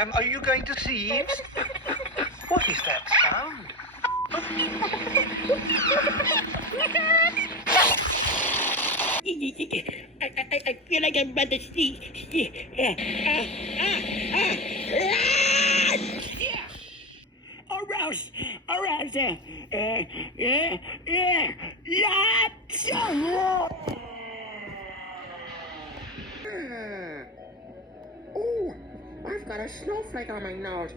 ma'am. Are you going to see? What is that sound? I feel like I'm about to see. Arouse! Arouse! Oh, I've got a snowflake on my nose.